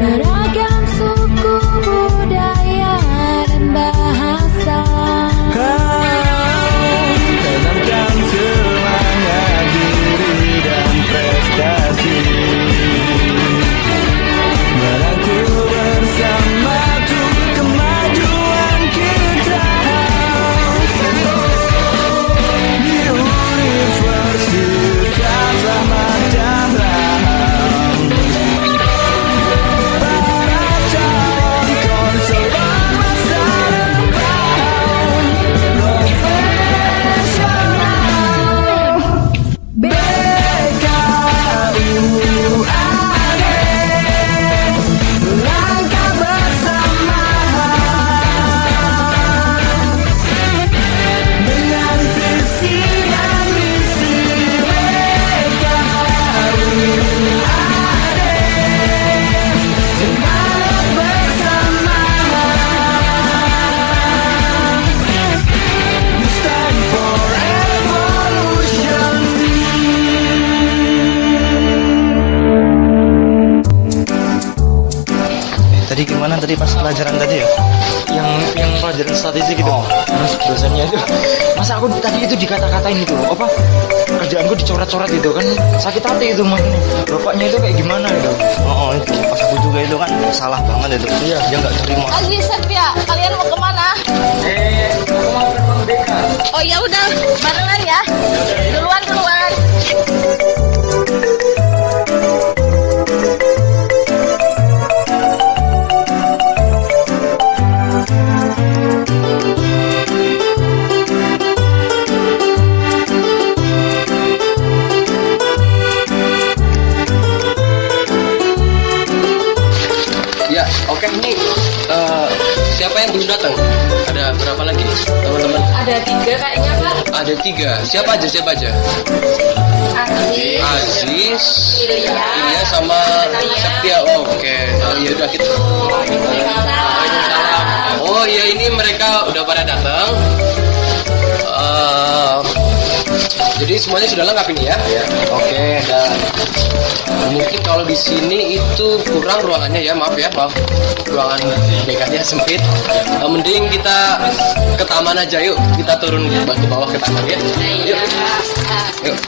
Beragam suku, budaya, dan bahasa. Tanamkan semangat diri dan prestasi, merangkul bersama untuk kemajuan kita di Universitas Ahmad Dahlan. Para calon konselor masa depan profesional, BKUAD, langkah bersama dengan visi dan misi. BKUAD, semangat bersama. We stand for evolution. Tadi gimana tadi pas pelajaran tadi ya? Yang pelajaran statistik gitu. Terus dosennya itu, masa aku tadi itu dikata-katain gitu, apa kerjaanku dicoret-coret gitu kan, sakit hati itu makanya. Bapaknya itu kayak gimana gitu. Oh itu pas aku juga itu kan salah banget itu. Iya, dia nggak terima. Lagi Sepia, kalian mau kemana? Aku mau ke Merdeka. Oh ya udah, barengan ya. Duluan duluan. Ya, oke ini siapa yang belum datang? Ada berapa lagi teman-teman? Ada 3 kayaknya Pak. Ada 3. Siapa aja? Aziz, Ilya sama Septia. Oh, oke. Ya udah kita. Waalaikumsalam. Oh ya ini mereka udah pada datang. Jadi semuanya sudah lengkap ini ya? Ya. Oke. Dan mungkin kalau di sini itu kurang ruangannya ya, maaf. Ruangan BK-nya sempit. Mending kita ke taman aja yuk. Kita turun ke bawah ke taman ya. Yuk.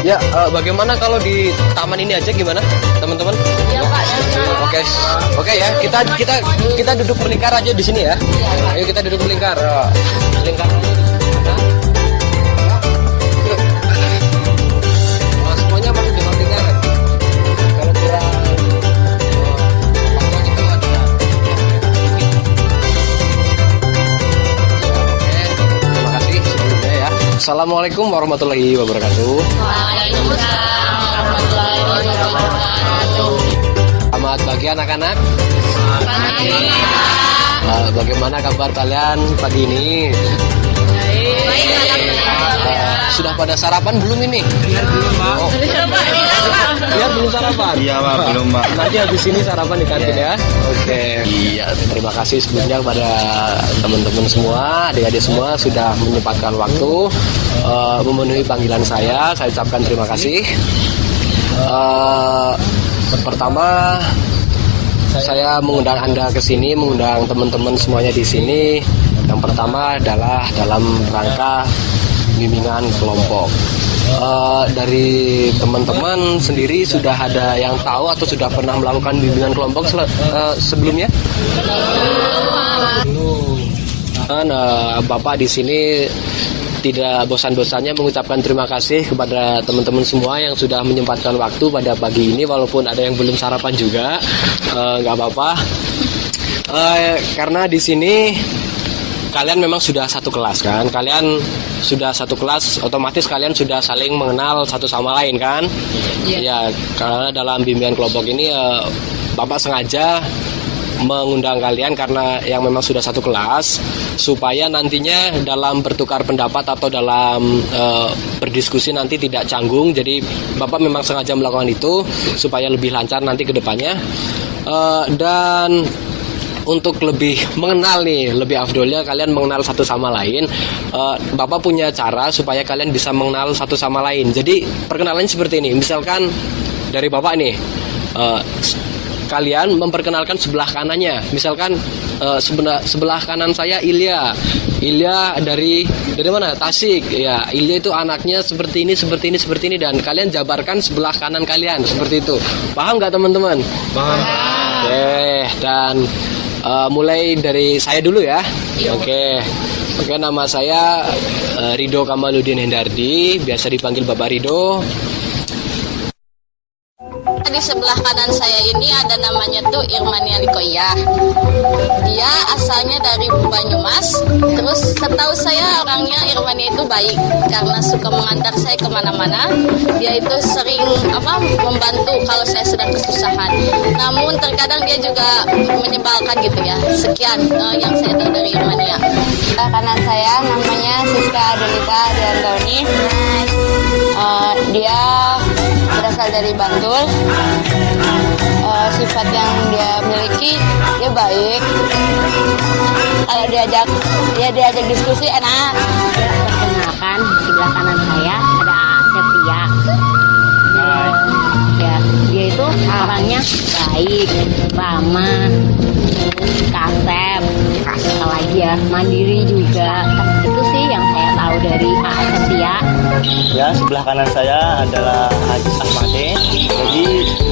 Ya, bagaimana kalau di taman ini aja gimana, teman-teman? Iya Pak. Oke ya. Kita duduk melingkar aja di sini ya. Ayo kita duduk melingkar. Melingkar. Yuk. Semuanya masuk di lingkaran. Kalau kurang waktu itu ada. Oke, terima kasih sebelumnya ya. Assalamualaikum warahmatullahi wabarakatuh. Waalaikumsalam warahmatullahi wabarakatuh. Selamat pagi anak-anak. Pagi. Bagaimana kabar kalian pagi ini? Baik, alhamdulillah. Sudah pada sarapan belum ini? Belum, Pak. Biar belum sarapan. Iya, Pak, belum, Pak. Nanti habis ini sarapan di kantin ya. Oke. Iya, terima kasih sebelumnya kepada teman-teman semua, adik-adik semua sudah menyempatkan waktu memenuhi panggilan saya. Saya ucapkan terima kasih. Pertama, saya mengundang Anda ke sini, mengundang teman-teman semuanya di sini. Yang pertama adalah dalam rangka bimbingan kelompok. Dari teman-teman sendiri sudah ada yang tahu atau sudah pernah melakukan bimbingan kelompok sebelumnya? Dan Bapak di sini tidak bosan-bosannya mengucapkan terima kasih kepada teman-teman semua yang sudah menyempatkan waktu pada pagi ini, walaupun ada yang belum sarapan juga, nggak apa-apa. Karena di sini kalian memang sudah satu kelas kan, kalian sudah satu kelas, otomatis kalian sudah saling mengenal satu sama lain kan. Ya, karena dalam bimbingan kelompok ini Bapak sengaja mengundang kalian karena yang memang sudah satu kelas, supaya nantinya dalam bertukar pendapat atau dalam berdiskusi nanti tidak canggung. Jadi Bapak memang sengaja melakukan itu supaya lebih lancar nanti ke depannya. Dan untuk lebih mengenal nih, lebih afdolnya kalian mengenal satu sama lain, Bapak punya cara supaya kalian bisa mengenal satu sama lain. Jadi perkenalannya seperti ini. Misalkan dari Bapak nih, kalian memperkenalkan sebelah kanannya. Misalkan sebelah kanan saya Ilya dari mana? Tasik. Ya, Ilya itu anaknya seperti ini, dan kalian jabarkan sebelah kanan kalian seperti itu. Paham nggak teman-teman? Paham. Oke, dan mulai dari saya dulu ya. Oke, nama saya Rido Kamaluddin Hendardi, biasa dipanggil Bapak Rido. Di sebelah kanan saya ini ada namanya tuh Irmania Likoya. Dia asalnya dari Banyumas. Terus setahu saya orangnya Irmania itu baik karena suka mengantar saya kemana-mana. Dia itu sering membantu kalau saya sedang kesusahan. Namun terkadang dia juga menyebalkan gitu ya. Sekian yang saya tahu dari Irmania. Kanan saya namanya Siska Adelita Diantoni. Dia berasal dari Bantul. Sifat yang dia miliki, dia baik. Kalau diajak diskusi enak. Perkenalkan, di sebelah kanan saya ada Septia. Ya, dia itu orangnya baik, ramah, kasep, apalagi ya, mandiri juga. Itu sih yang saya tahu dari Septia. Ya, sebelah kanan saya adalah Haji Ahmade. Jadi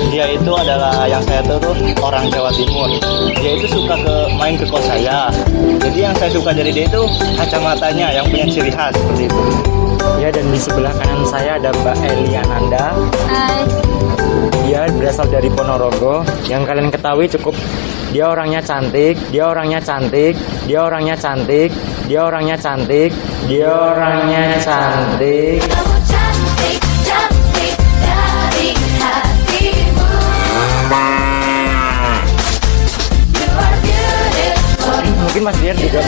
dia itu adalah yang saya tahu tuh orang Jawa Timur. Dia itu suka main ke kos saya. Jadi yang saya suka dari dia itu kacamatanya yang punya ciri khas seperti itu. Ya, dan di sebelah kanan saya ada Mbak Eli Ananda. Hai. Dia berasal dari Ponorogo. Yang kalian ketahui cukup, dia orangnya cantik, dia orangnya cantik, dia orangnya cantik, dia orangnya cantik, dia orangnya cantik. Kamu cantik, cantik dari hatimu. You are beautiful. Mungkin Mas Dian juga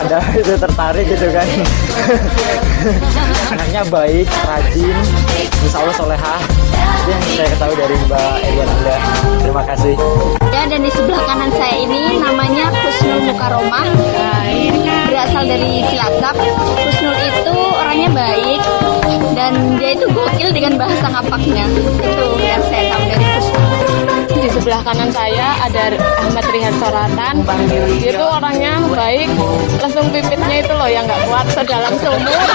ada itu tertarik gitu kan. Anaknya baik, rajin, insya Allah solehah. Itu yang saya ketahui dari Mbak Eliananda. Terima kasih. Ya, dan di sebelah kanan saya ini namanya Husnul Mukaromah. Berasal dari Cilacap. Husnul itu orangnya baik dan dia itu gokil dengan bahasa ngapaknya. Itu yang saya tahu dari Husnul. Di sebelah kanan saya ada Ahmad Rihan Soratan. Dia tuh orangnya baik, langsung pipitnya itu loh yang nggak kuat sedalam sumur.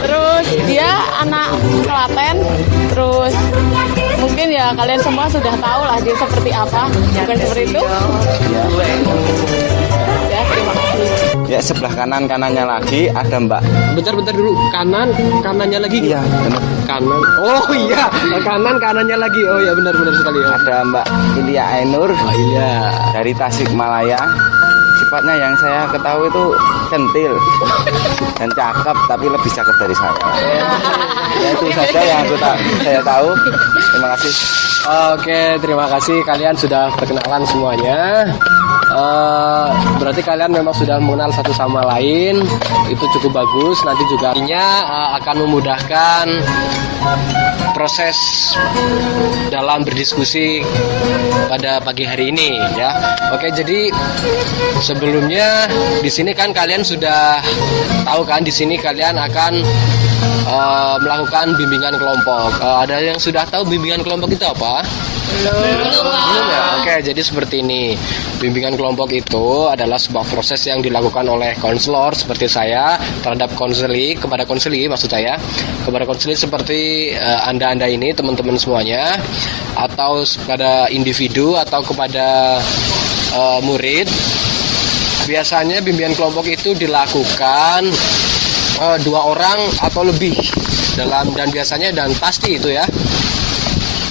Terus dia anak Klaten. Terus mungkin ya kalian semua sudah tahu lah dia seperti apa. Bukan seperti itu? Ya, terima kasih. Ya, sebelah kanannya lagi ada Mbak. Bentar dulu, kanannya lagi. Iya, benar. Kanan. Oh iya, kanannya lagi. Oh iya, benar sekali. Ada Mbak Ilya Ainur. Oh iya. Dari Tasikmalaya. Sifatnya yang saya ketahui itu centil dan cakep, tapi lebih cakep dari saya. Ya, itu saja yang saya tahu. Terima kasih. Oke, terima kasih kalian sudah perkenalan semuanya. Berarti kalian memang sudah mengenal satu sama lain. Itu cukup bagus. Nanti juga akan memudahkan proses dalam berdiskusi pada pagi hari ini ya. Oke, jadi sebelumnya di sini kan kalian sudah tahu kan, di sini kalian akan melakukan bimbingan kelompok. Ada yang sudah tahu bimbingan kelompok itu apa? Belum ya? Oke, jadi seperti ini. Bimbingan kelompok itu adalah sebuah proses yang dilakukan oleh konselor seperti saya terhadap kepada konseli maksud saya, kepada konseli seperti Anda ini, teman-teman semuanya, atau kepada individu atau kepada murid. Biasanya bimbingan kelompok itu dilakukan 2 orang atau lebih dan biasanya dan pasti itu ya.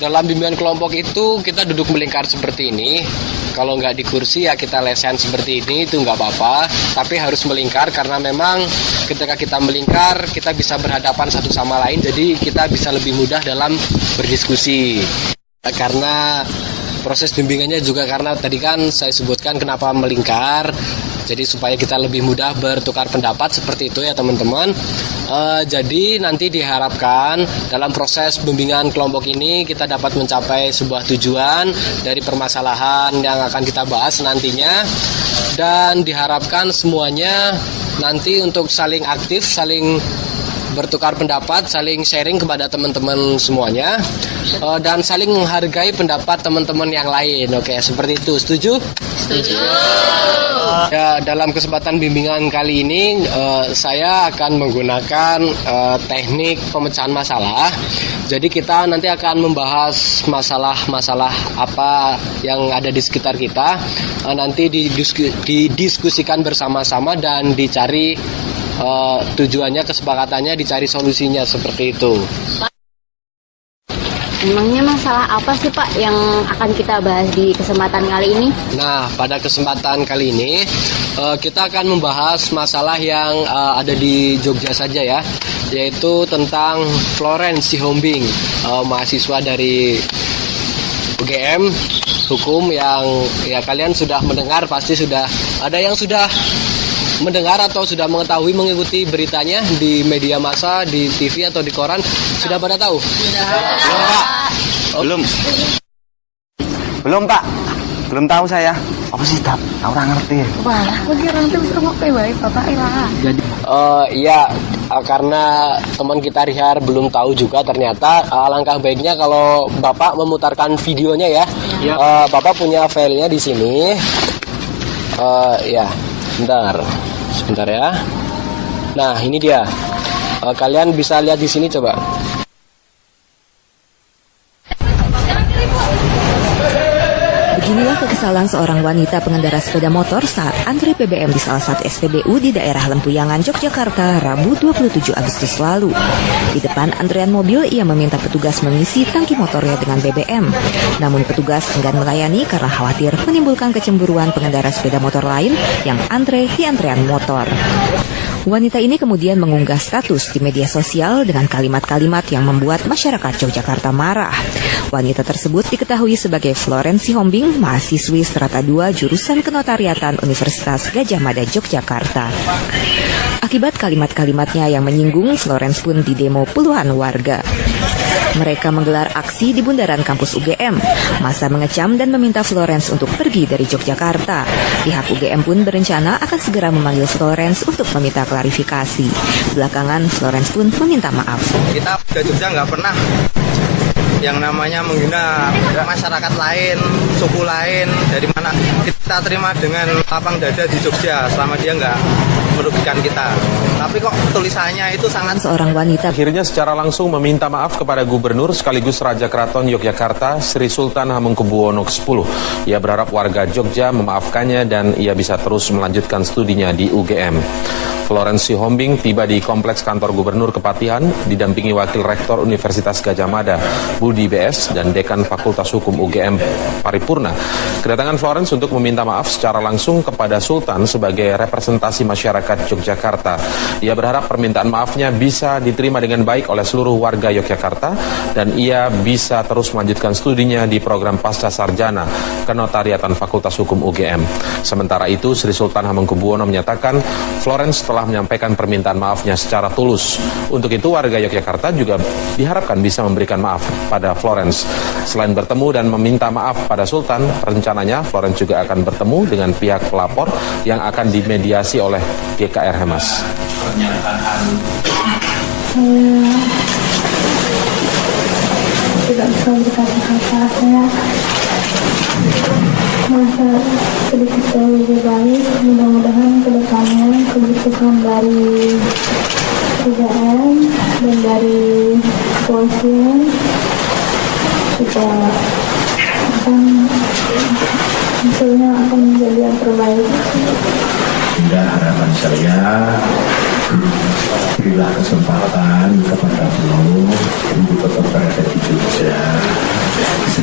Dalam bimbingan kelompok itu kita duduk melingkar seperti ini. Kalau nggak di kursi ya kita lesen seperti ini, itu nggak apa-apa. Tapi harus melingkar karena memang ketika kita melingkar kita bisa berhadapan satu sama lain. Jadi kita bisa lebih mudah dalam berdiskusi. Karena proses bimbingannya juga karena tadi kan saya sebutkan kenapa melingkar. Jadi supaya kita lebih mudah bertukar pendapat seperti itu ya teman-teman. Jadi nanti diharapkan dalam proses bimbingan kelompok ini kita dapat mencapai sebuah tujuan dari permasalahan yang akan kita bahas nantinya. Dan diharapkan semuanya nanti untuk saling aktif, saling bertukar pendapat, saling sharing kepada teman-teman semuanya, dan saling menghargai pendapat teman-teman yang lain. Oke, seperti itu. Setuju? Setuju. Ya, dalam kesempatan bimbingan kali ini saya akan menggunakan teknik pemecahan masalah. Jadi kita nanti akan membahas masalah-masalah apa yang ada di sekitar kita. Nanti didiskusikan bersama-sama dan dicari tujuannya, kesepakatannya, dicari solusinya seperti itu. Emangnya masalah apa sih Pak yang akan kita bahas di kesempatan kali ini? Nah, pada kesempatan kali ini kita akan membahas masalah yang ada di Jogja saja ya, yaitu tentang Florence Sihombing, mahasiswa dari UGM Hukum yang ya kalian sudah mendengar, pasti sudah ada yang sudah mendengar atau sudah mengikuti beritanya di media massa, di TV atau di koran. Sudah pada tahu? Sudah. Belum. Belum Pak. Belum tahu saya. Apa sih tak? Orang ngerti. Wah, lagi orang tuh semua baik Bapak Ira. Jadi iya, karena teman kita Rihar belum tahu juga ternyata, alangkah baiknya kalau Bapak memutarkan videonya ya. Bapak punya filenya di sini. Ya, sebentar ya. Nah, ini dia. Kalian bisa lihat di sini coba. Beginilah kekesalan seorang wanita pengendara sepeda motor saat antri BBM di salah satu SPBU di daerah Lempuyangan, Yogyakarta, Rabu 27 Agustus lalu. Di depan antrian mobil, ia meminta petugas mengisi tangki motornya dengan BBM. Namun petugas enggan melayani karena khawatir menimbulkan kecemburuan pengendara sepeda motor lain yang antre di antrean motor. Wanita ini kemudian mengunggah status di media sosial dengan kalimat-kalimat yang membuat masyarakat Yogyakarta marah. Wanita tersebut diketahui sebagai Florence Sihombing, mahasiswi strata 2 jurusan Kenotariatan Universitas Gadjah Mada Yogyakarta. Akibat kalimat-kalimatnya yang menyinggung, Florence pun didemo puluhan warga. Mereka menggelar aksi di bundaran kampus UGM. Massa mengecam dan meminta Florence untuk pergi dari Yogyakarta. Pihak UGM pun berencana akan segera memanggil Florence untuk meminta klarifikasi. Belakangan Florence pun meminta maaf. Kita ke Jogja nggak pernah yang namanya menghina masyarakat lain, suku lain, dari mana kita terima dengan lapang dada di Jogja selama dia nggak merugikan kita. Tapi kok tulisannya itu sangat... Seorang wanita akhirnya secara langsung meminta maaf kepada Gubernur sekaligus Raja Keraton Yogyakarta Sri Sultan Hamengkubuwono X. Ia berharap warga Jogja memaafkannya dan ia bisa terus melanjutkan studinya di UGM. Florence Sihombing tiba di Kompleks Kantor Gubernur Kepatihan didampingi Wakil Rektor Universitas Gadjah Mada, Budi BS, dan Dekan Fakultas Hukum UGM Paripurna. Kedatangan Florence untuk meminta maaf secara langsung kepada Sultan sebagai representasi masyarakat Yogyakarta. Ia berharap permintaan maafnya bisa diterima dengan baik oleh seluruh warga Yogyakarta dan ia bisa terus melanjutkan studinya di program Pasca Sarjana Kenotariatan Fakultas Hukum UGM. Sementara itu, Sri Sultan Hamengkubuwono menyatakan Florence telah menyampaikan permintaan maafnya secara tulus. Untuk itu, warga Yogyakarta juga diharapkan bisa memberikan maaf pada Florence. Selain bertemu dan meminta maaf pada Sultan, rencananya Florence juga akan bertemu dengan pihak pelapor yang akan dimediasi oleh GKR Hemas. Tidak bisa berkata-kata, saya merasa sedikit lebih baik. Mudah-mudahan kedepannya kebutuhan dari UGM dan dari kepolisian juga hasilnya akan menjadi yang terbaik. Hingga harapan saya, berilah kesempatan kepada beliau untuk tetap berada di Jogja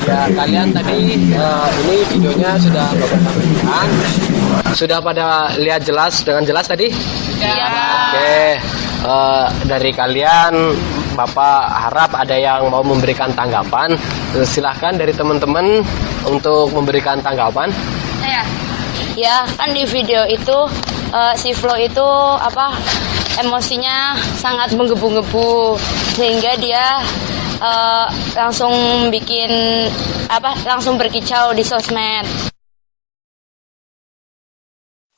Ya, kalian tadi ini videonya sudah Bapak tampilkan. Sudah pada lihat dengan jelas tadi? Iya. Oke, dari kalian Bapak harap ada yang mau memberikan tanggapan. Silahkan dari teman-teman untuk memberikan tanggapan. Ya, kan di video itu si Flo itu emosinya sangat menggebu-gebu sehingga dia langsung langsung berkicau di sosmed.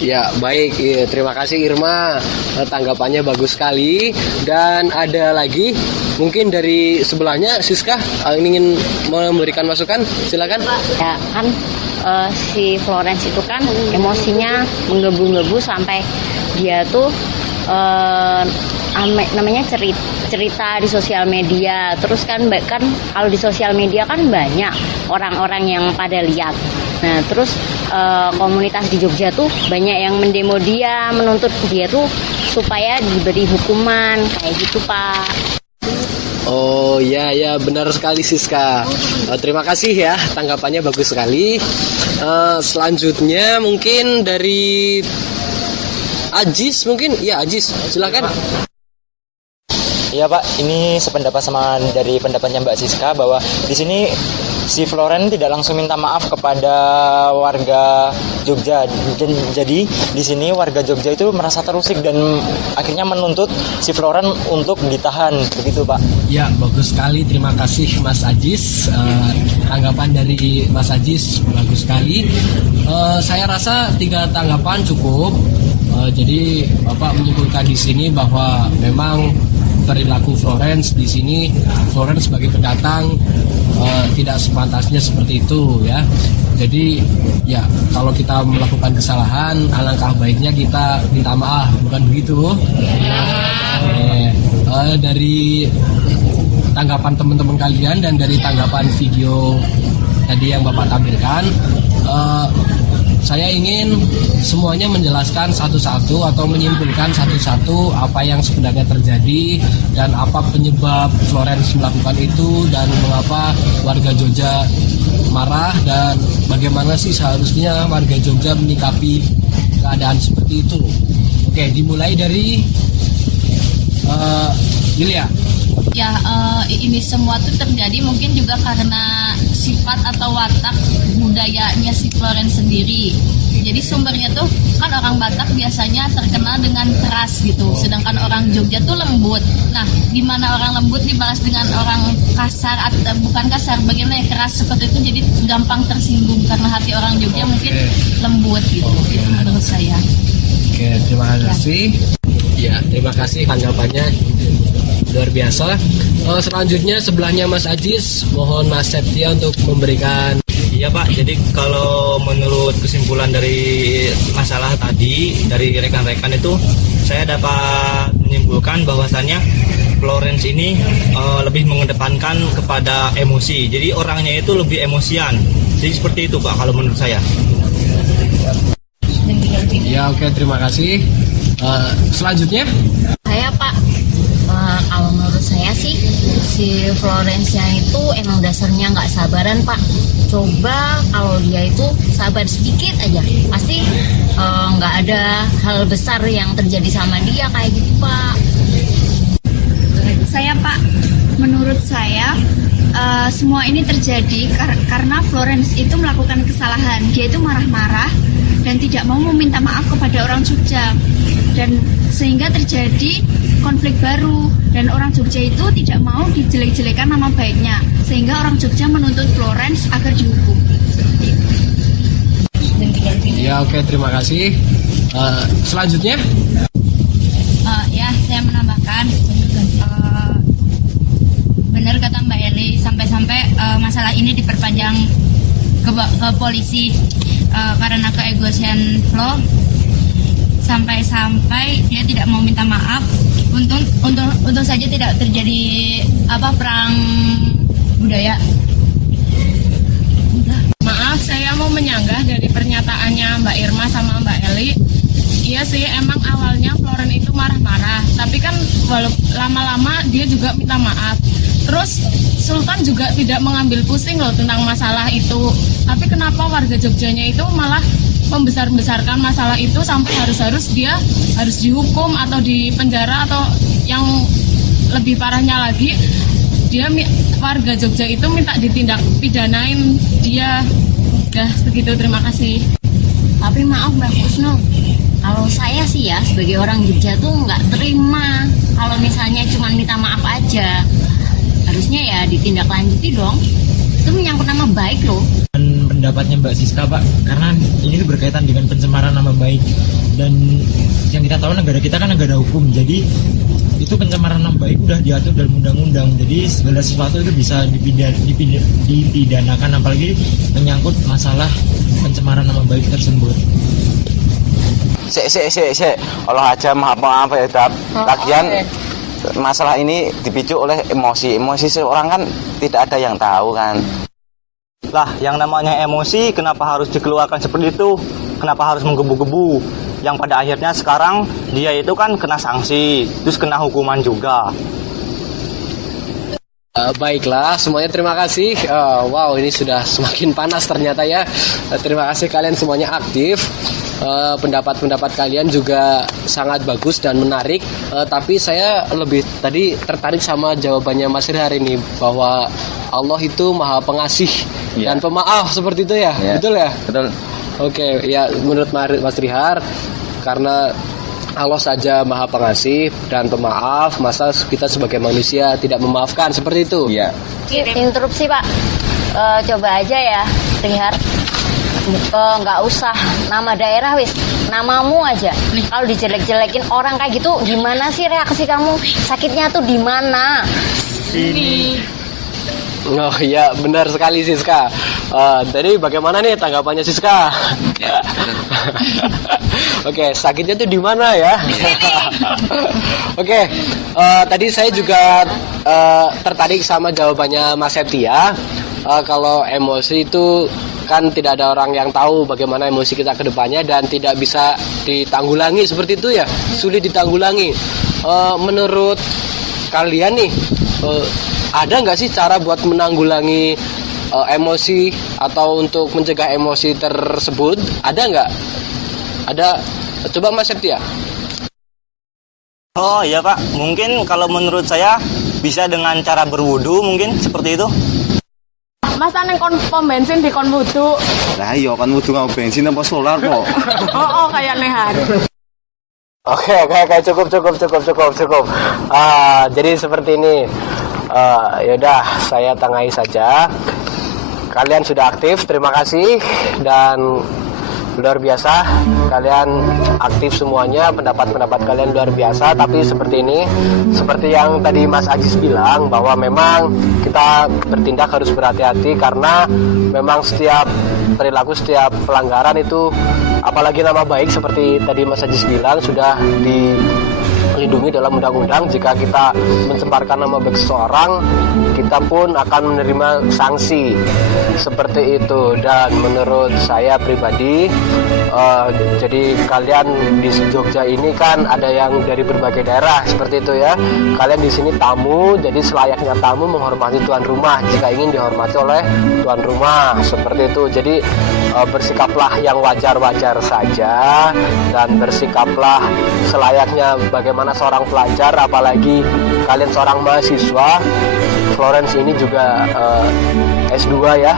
Ya, baik. Terima kasih Irma. Tanggapannya bagus sekali. Dan ada lagi mungkin dari sebelahnya Siska ingin memberikan masukan. Silakan. Ya kan si Florence itu kan emosinya menggebu-gebu sampai dia tuh namanya cerita di sosial media. Terus kan kalau di sosial media kan banyak orang-orang yang pada lihat. Nah terus komunitas di Jogja tuh banyak yang mendemo dia, menuntut dia tuh supaya diberi hukuman kayak gitu Pak. Oh ya benar sekali Siska. Terima kasih ya, tanggapannya bagus sekali. Selanjutnya mungkin dari Ajis mungkin. Ya Ajis, silakan. Iya Pak, ini sependapat sama dari pendapatnya Mbak Siska bahwa di sini si Floren tidak langsung minta maaf kepada warga Jogja. Jadi di sini warga Jogja itu merasa terusik dan akhirnya menuntut si Floren untuk ditahan, begitu Pak. Ya, bagus sekali. Terima kasih Mas Ajis. Tanggapan dari Mas Ajis bagus sekali. Saya rasa 3 tanggapan cukup. Jadi Bapak menyimpulkan di sini bahwa memang perilaku Florence di sini, Florence sebagai pendatang tidak sepantasnya seperti itu ya. Jadi ya kalau kita melakukan kesalahan, alangkah baiknya kita minta maaf, bukan begitu? Dari tanggapan teman-teman kalian dan dari tanggapan video tadi yang Bapak tampilkan, saya ingin semuanya menjelaskan satu-satu atau menyimpulkan satu-satu apa yang sebenarnya terjadi dan apa penyebab Florence melakukan itu dan mengapa warga Jogja marah dan bagaimana sih seharusnya warga Jogja menyikapi keadaan seperti itu. Oke, dimulai dari Yulia. Ya, ini semua tuh terjadi mungkin juga karena sifat atau watak budayanya si Florence sendiri. Jadi sumbernya tuh kan orang Batak biasanya terkenal dengan keras gitu, sedangkan orang Jogja tuh lembut. Nah, di mana orang lembut dibalas dengan orang kasar atau bukan kasar, bagaimana ya, keras seperti itu, jadi gampang tersinggung karena hati orang Jogja mungkin lembut gitu. Itu menurut saya. Oke, terima kasih. Ya, terima kasih tanggapannya. Luar biasa. Selanjutnya sebelahnya Mas Ajis, mohon Mas Septia untuk memberikan. Iya Pak, jadi kalau menurut kesimpulan dari masalah tadi dari rekan-rekan itu, saya dapat menyimpulkan bahwasannya Florence ini lebih mengedepankan kepada emosi. Jadi orangnya itu lebih emosian. Jadi seperti itu Pak kalau menurut saya. Ya oke, terima kasih. Selanjutnya Saya Pak, kalau menurut saya sih si Florence-nya itu emang dasarnya nggak sabaran Pak. Coba kalau dia itu sabar sedikit aja, pasti nggak ada hal besar yang terjadi sama dia kayak gitu Pak. Saya Pak, menurut saya semua ini terjadi karena Florence itu melakukan kesalahan. Dia itu marah-marah dan tidak mau meminta maaf kepada orang Jogja, dan sehingga terjadi konflik baru dan orang Jogja itu tidak mau dijelek-jelekan nama baiknya, sehingga orang Jogja menuntut Florence agar dihukum. ya oke, terima kasih. Selanjutnya Ya, saya menambahkan benar kata Mbak Eli, sampai-sampai masalah ini diperpanjang ke polisi karena keegoisan Flo, sampai-sampai dia tidak mau minta maaf. Untung saja tidak terjadi perang budaya. Maaf, saya mau menyanggah dari pernyataannya Mbak Irma sama Mbak Eli. Iya sih, emang awalnya Florence itu marah-marah, tapi kan lama-lama dia juga minta maaf. Terus Sultan juga tidak mengambil pusing loh tentang masalah itu. Tapi kenapa warga Jogjanya itu malah membesar-besarkan masalah itu sampai harus dia harus dihukum atau dipenjara, atau yang lebih parahnya lagi warga Jogja itu minta ditindak pidanain dia. Udah segitu, terima kasih. Tapi maaf Mbak Kusnul, kalau saya sih ya sebagai orang Jogja tuh nggak terima kalau misalnya cuma minta maaf aja. Harusnya ya ditindaklanjuti dong. Itu menyangkut nama baik loh. Dan pendapatnya Mbak Siska, Pak, karena ini berkaitan dengan pencemaran nama baik, dan yang kita tahu negara kita kan negara hukum, jadi itu pencemaran nama baik udah diatur dalam undang-undang, jadi segala sesuatu itu bisa dipidanakan, apalagi menyangkut masalah pencemaran nama baik tersebut. Allah aja maaf ya Dap. Lagian masalah ini dipicu oleh emosi seorang, kan tidak ada yang tahu kan. Lah, yang namanya emosi kenapa harus dikeluarkan seperti itu? Kenapa harus menggebu-gebu? Yang pada akhirnya sekarang dia itu kan kena sanksi, terus kena hukuman juga. Baiklah, semuanya terima kasih. Wow, ini sudah semakin panas ternyata ya. Terima kasih kalian semuanya aktif. Pendapat-pendapat kalian juga sangat bagus dan menarik. Tapi saya lebih tadi tertarik sama jawabannya Mas Rihar ini, bahwa Allah itu Maha Pengasih dan Pemaaf, seperti itu ya. Betul ya? Betul. Oke, ya menurut Mas Rihar, karena Allah saja Maha Pengasih dan Pemaaf, masa kita sebagai manusia tidak memaafkan, seperti itu? Iya. Interupsi Pak, coba aja ya Rihar, nggak usah nama daerah wis, namamu aja. Kalau dijelek-jelekin orang kayak gitu, gimana sih reaksi kamu? Sakitnya tuh di mana? Sini. Oh iya, benar sekali Siska. Tadi bagaimana nih tanggapannya Siska? Oke, sakitnya tuh di mana ya? Oke, tadi saya juga tertarik sama jawabannya Mas Septia. Kalau emosi itu kan tidak ada orang yang tahu bagaimana emosi kita ke depannya dan tidak bisa ditanggulangi, seperti itu ya, sulit ditanggulangi. Menurut kalian nih, ada nggak sih cara buat menanggulangi emosi atau untuk mencegah emosi tersebut? Ada nggak? Ada? Coba Mas Septia. Oh iya Pak, mungkin kalau menurut saya bisa dengan cara berwudu, mungkin seperti itu. Masa neng pom bensin di kon wudu? Lah iya kan wudu ngau bensin apa solar kok. Oh kayak Nehar. Oke, cukup. Jadi seperti ini. Yaudah, saya tengahi saja. Kalian sudah aktif, terima kasih. Dan luar biasa, kalian aktif semuanya, pendapat-pendapat kalian luar biasa. Tapi seperti ini, seperti yang tadi Mas Ajis bilang, bahwa memang kita bertindak harus berhati-hati, karena memang setiap perilaku, setiap pelanggaran itu, apalagi nama baik seperti tadi Mas Ajis bilang, sudah dilindungi dalam undang-undang. Jika kita mencemarkan nama baik seseorang, kita pun akan menerima sanksi seperti itu. Dan menurut saya pribadi, jadi kalian di Jogja ini kan ada yang dari berbagai daerah, seperti itu ya. Kalian di sini tamu, jadi selayaknya tamu menghormati tuan rumah jika ingin dihormati oleh tuan rumah, seperti itu. Jadi bersikaplah yang wajar-wajar saja, dan bersikaplah selayaknya bagaimana seorang pelajar, apalagi kalian seorang mahasiswa. Florence ini juga S2 ya.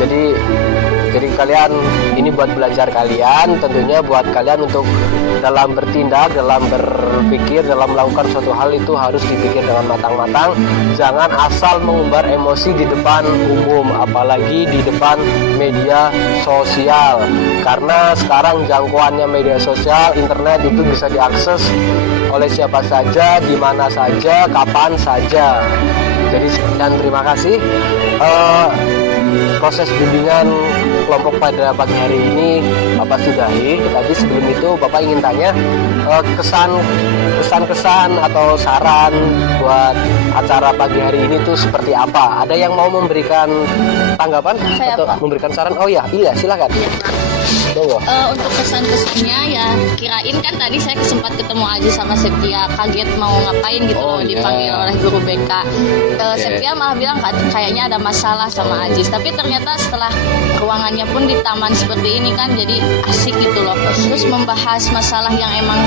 Jadi kalian ini buat belajar kalian, tentunya buat kalian untuk dalam bertindak, dalam berpikir, dalam melakukan suatu hal itu harus dipikir dengan matang-matang. Jangan asal mengumbar emosi di depan umum, apalagi di depan media sosial. Karena sekarang jangkauannya media sosial, internet itu bisa diakses oleh siapa saja, di mana saja, kapan saja. Jadi sekian, terima kasih. Proses bimbingan kelompok pada pagi hari ini Bapak sudahi. Tapi sebelum itu Bapak ingin tanya kesan-kesan atau saran buat acara pagi hari ini tuh seperti apa? Ada yang mau memberikan tanggapan atau memberikan saran? Oh iya silakan. Untuk kesan-kesannya ya kirain kan tadi saya sempat ketemu Aji sama Septia, kaget mau ngapain gitu loh dipanggil oleh guru BK. Septia malah bilang kayaknya ada masalah sama Aji, tapi ternyata setelah ruangannya pun di taman seperti ini kan jadi asik gitu loh. Terus membahas masalah yang emang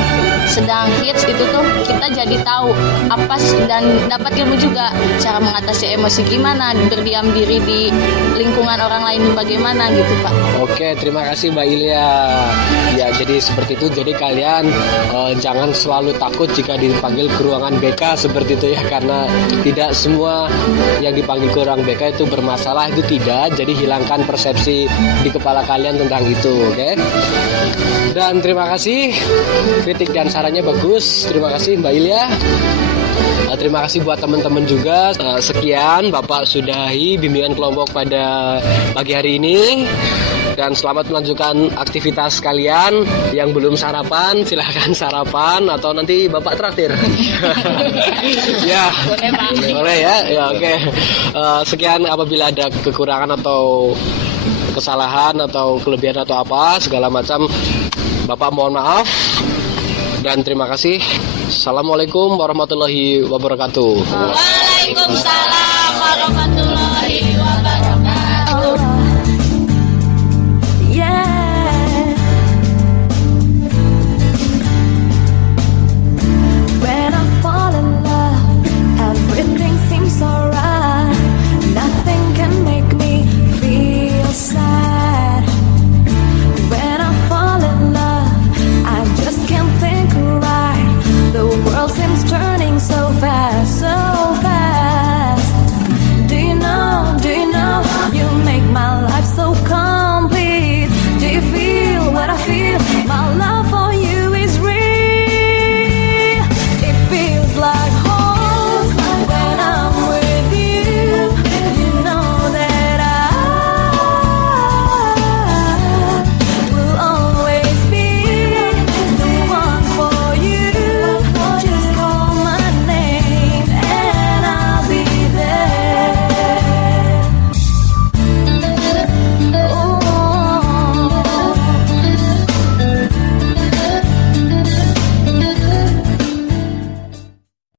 sedang hits itu tuh kita jadi tahu apa dan dapat ilmu juga cara mengatasi emosi gimana, berdiam diri di lingkungan orang lain bagaimana gitu Pak. Oke, terima kasih Mbak Ilya. Ya, jadi seperti itu. Jadi kalian jangan selalu takut jika dipanggil ke ruangan BK seperti itu ya, karena tidak semua yang dipanggil ke ruang BK itu bermasalah, itu tidak. Jadi hilangkan persepsi di kepala kalian tentang itu, oke? Dan terima kasih, kritik dan sarannya bagus. Terima kasih Mbak Ilya. Terima kasih buat teman-teman juga. Sekian Bapak sudahi bimbingan kelompok pada pagi hari ini. Dan selamat melanjutkan aktivitas kalian. Yang belum sarapan, silahkan sarapan atau nanti Bapak traktir. Ya, boleh ya. Ya, oke. Sekian, apabila ada kekurangan atau kesalahan atau kelebihan atau apa segala macam, Bapak mohon maaf. Dan terima kasih. Assalamualaikum warahmatullahi wabarakatuh. Waalaikumsalam.